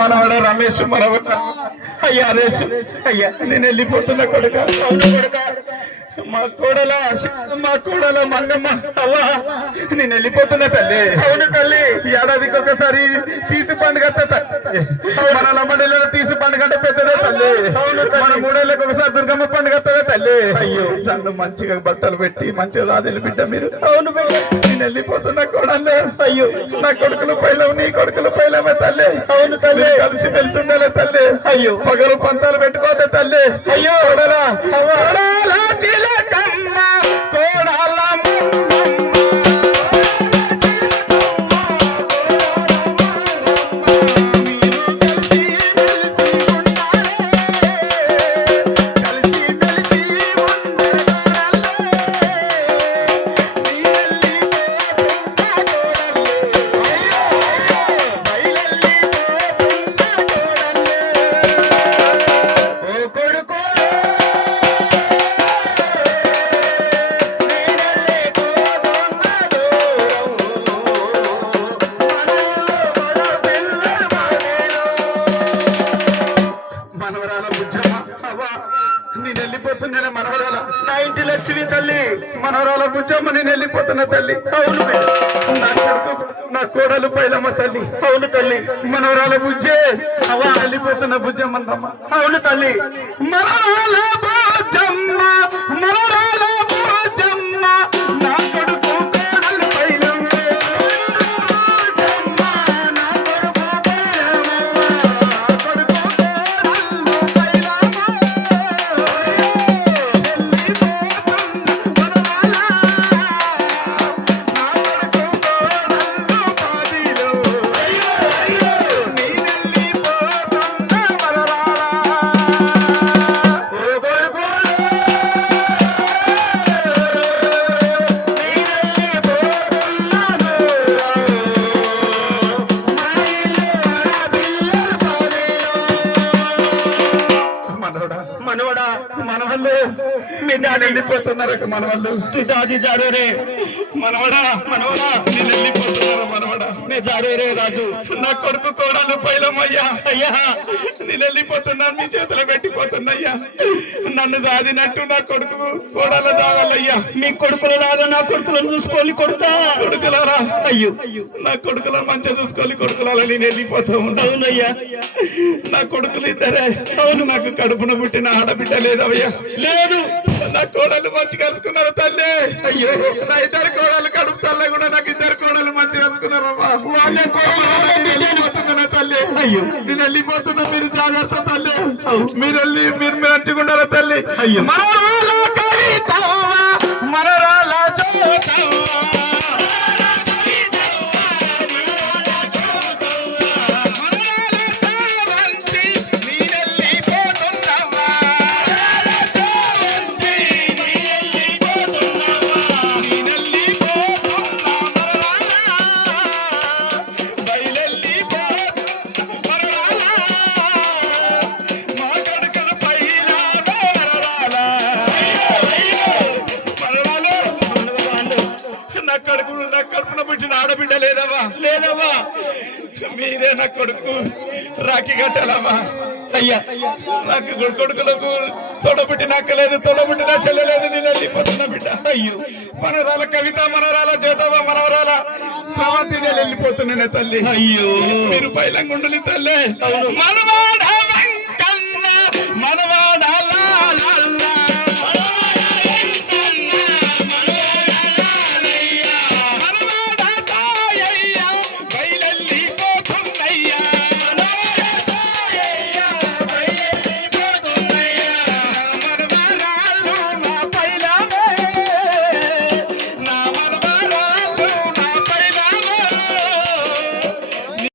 మనవాడ రమేష్ మనవాడ అయ్యా రేషు అయ్యా నేను వెళ్ళిపోతున్నా కొడుక మా కోడల మంగమ్మ అవ్వా నేను వెళ్ళిపోతున్నా తల్లి. అవును తల్లి, ఏడాదికి ఒకసారి తీసి పండుగ మన లమ్మడిలో తీసి పండుగ అంటే పెద్దదే తల్లి. మన మూడేళ్ళకి ఒకసారి దుర్గమ్మ పండుగ వస్తుందే తల్లి. అయ్యో నన్ను మంచిగా బట్టలు పెట్టి మంచిగా దాదిలు బిడ్డ మీరు. అవును నేను వెళ్ళిపోతున్నా కోడలు. అయ్యో నా కొడుకులు పైలవు నీ కొడుకులు పైలమే తల్లి. అవును తల్లి కలిసి మెలిసి ఉండాలి తల్లి. అయ్యో పగలు పంతాలు పెట్టుకోతే తల్లి. అయ్యో కోడలా నేను వెళ్ళిపోతున్నా మనవరాల నా ఇంటి లక్ష్మి తల్లి మనవరాల బుజ్జమ్మ నేను వెళ్ళిపోతున్నా తల్లి. అవును నా కొడుకు నా కోడలు పైలమ్మ తల్లి. అవును తల్లి మనవరాల బుజ్జే అవా వెళ్ళిపోతున్న బుజ్జమ్మ. అవును తల్లి మనవరాల బుజ్జమ్మ మనవరాల బుజ్జమ్మ నా కొడుకు కోడలు పైలమ్మ. మనవాళ్ళు మీ డాడీ వెళ్ళిపోతున్నారు మనవాళ్ళు జాడే మనవడా మనవడా నేను వెళ్ళిపోతున్నారు మనవడా నే జాడే రే రాజు నా కొడుకు కోడలు పైలమయ్యా. అయ్యా నేను వెళ్ళిపోతున్నాను మీ చేతిలో పెట్టిపోతున్నాయ్యా. నన్ను సాధినట్టు నా కొడుకు కోడల జాగాలయ్యా. మీ కొడుకులలాగా నా కొడుకులను చూసుకోవాలి కొడుకా కొడుకులారా. అయ్యో నా కొడుకులను మంచిగా చూసుకోవాలి కొడుకులారా నేను వెళ్ళిపోతా ఉన్నా. అవునయ్యా నా కొడుకులు ఇద్దరే. అవును నాకు కడుపున పుట్టిన ఆడబిడ్డ లేదవయ్యా. లేదు నా కోడలు మంచి కలుసుకున్నారు తల్లి. అయ్యో నా ఇద్దరు కోడలు కడుపు చల్ల కూడా నాకు ఇద్దరు కోడలు మంచి కలుసుకున్నారమ్మా. తల్లి అయ్యో నేను వెళ్ళిపోతున్నా మీరు జాగ్రత్త తల్లి. మీరు వెళ్ళి మీరు మంచిగుండారా తల్లి. అయ్యో మనరాల నా కడుపున పుట్టిన ఆడబిడ్డ లేదవ్వా లేదవ్వా. మీరే నా కొడుకు రాఖీ కట్టాలవ్వా. అయ్యా నాకు కొడుకులకు తోడబుట్టిన అక్కలేదు తోడబుట్టిన చెల్లెలేదు. నేను వెళ్ళిపోతున్నా బిడ్డ. అయ్యో మనవరాల కవిత మనవరాల జ్యోతవ మనవరాల స్రవంతి నేను వెళ్ళిపోతున్నానే తల్లి. అయ్యో మీరు పైలంగుండుని తల్లి. మనవాడ